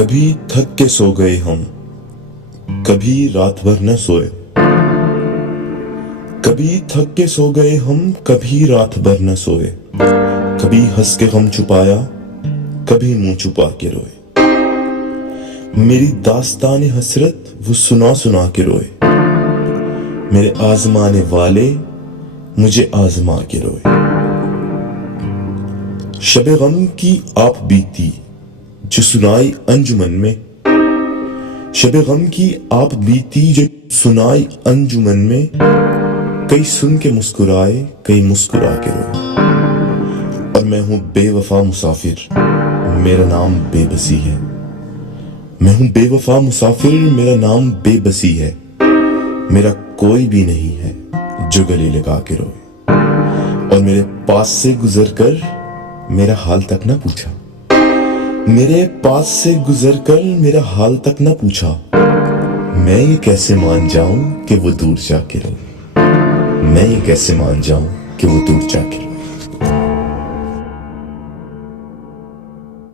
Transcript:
कभी थक के सो गए हम, कभी रात भर न सोए। कभी थक के सो गए हम, कभी रात भर न सोए। कभी हंस के गम छुपाया, कभी मुंह छुपा के रोए। मेरी दास्तान हसरत वो सुना सुना के रोए। मेरे आजमाने वाले मुझे आजमा के रोए। शबे गम की आप बीती जो सुनाई अंजुमन में। शबे गम की आप बीती जो सुनाई अंजुमन में। कई सुन के मुस्कुराए, कई मुस्कुरा के रोए। और मैं हूं बेवफा मुसाफिर, मेरा नाम बेबसी है। मैं हूं बेवफा मुसाफिर, मेरा नाम बेबसी है। मेरा कोई भी नहीं है जो गले लगा के रोए। और मेरे पास से गुजर कर मेरा हाल तक न पूछा। मेरे पास से गुजर कर मेरा हाल तक न पूछा। मैं ये कैसे मान जाऊं कि वो दूर जाके रोए। मैं ये कैसे मान जाऊं कि वो दूर जाके रोए।